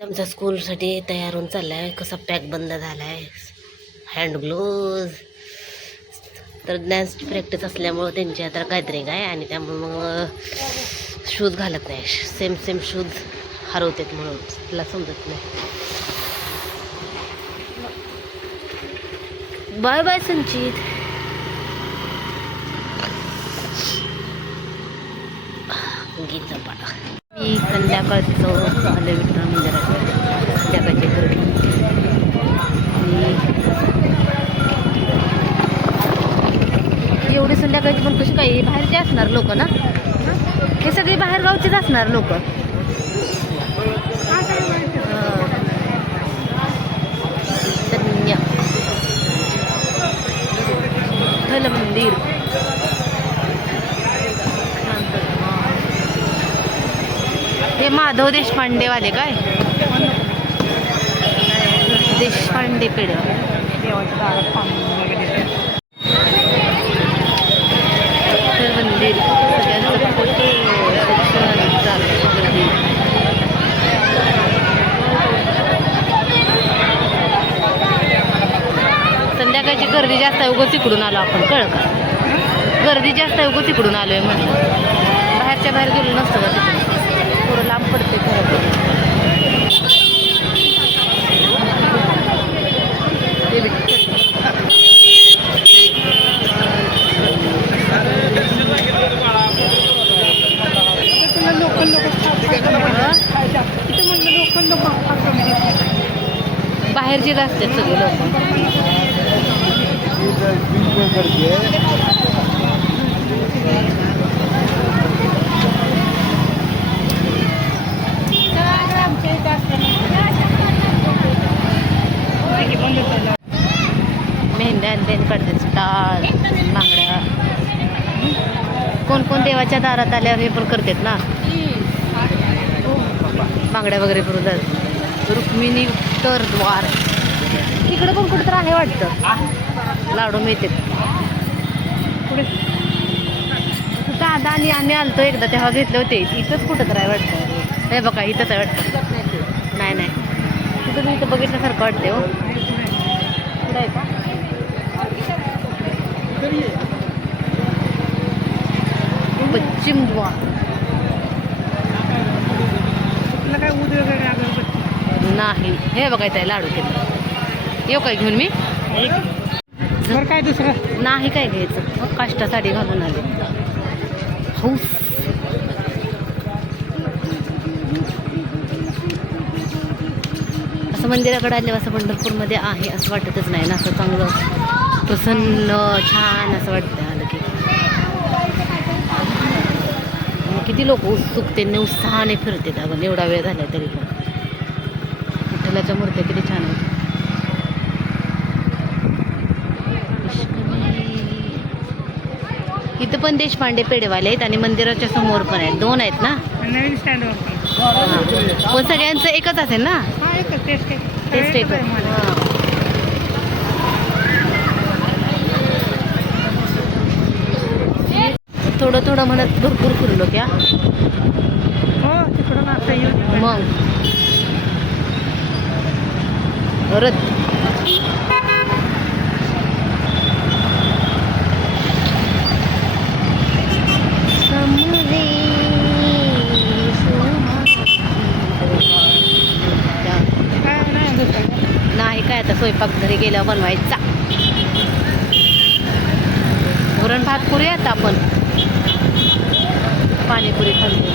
आमचा स्कूलसाठी तयार होऊन चाललाय. कसा पॅक बंद झालाय. Hand gloves. तर डान्स प्रॅक्टिस असल्यामुळं त्यांची आता गॅदरिंग आहे आणि त्यामुळं मग शूज घालत नाही. सेम सेम शूज हरवतात म्हणून. तिला समजत नाही. बाय बाय संचित. गीत पाडा मी संध्याकाळचं आले विठ्ठल मंदिरात संध्याकाळची गर्दी आणि एवढी संध्याकाळची पण कशी काय बाहेरचे असणार लोक ना? हे सगळे बाहेरगावचीच असणार लोक. मंदिर हे माधव देशपांडेवाले काय? देशपांडे पेढे विठ्ठल मंदिर सगळ्यांचं फोटो शिक्षण चालू गर्दी. संध्याकाळची गर्दी जास्त आहे उगं तिकडून आलो आपण. कळ का? गर्दी जास्त आहे उगं तिकडून आलोय म्हटलं बाहेरच्या बाहेर गेलो नसतं का तिकडून? थोडं लांब पडते खरं ते म्हणलं लोक बाहेरचेच असतात सगळे लोक. आमच्या इथे असलं मेहंद्या आणि तेन काढतात टाळ बांगड्या कोण कोण देवाच्या दारात आल्यावर हे पण करतात ना? बांगड्या वगैरे करून जातात रुक्मिणी उत्तर द्वार. तिकडे पण कुठं तर आहे वाटतं. लाडू मिळते दादा आणि आम्ही आलतो एकदा तेव्हा घेतले होते. इथंच कुठं तर आहे वाटतं. हे बघा इथंच आहे वाटतं. नाही नाही. तिथं मी इथं बघितल्यासारखं वाटते हो. पुढं आहे का? पश्चिम द्वार काय नाही. हे बघायचं आहे लाडू केलं येऊ काय घेऊन मी? बरं काय दुसरं? नाही काय घ्यायचं. मग काष्टा साडी घालून आले. हौस. असं मंदिराकडे आले असं पंढरपूरमध्ये आहे असं वाटतच नाही ना असं चांगलं प्रसन्न छान असं वाटतं आलं की. किती लोक उत्सुकतेने उत्साहाने फिरते अगं एवढा वेळ झाला तरी पण. विठ्ठलाच्या मूर्त्या किती छान आहेत. इथं पण देशपांडे पेढेवाले आहेत आणि मंदिराच्या समोर पण आहेत. दोन आहेत ना? नवीन स्टँडवर. पण. सगळ्यांचं एकच असेल ना? हा एकच. थोडं थोडं म्हणत भरपूर फिरलो क्या हो मग. परत. आता स्वयंपाक घरी गेल्यावर बनवायचा. वरण भात करूयात आपण. पाणीपुरी खाल्ली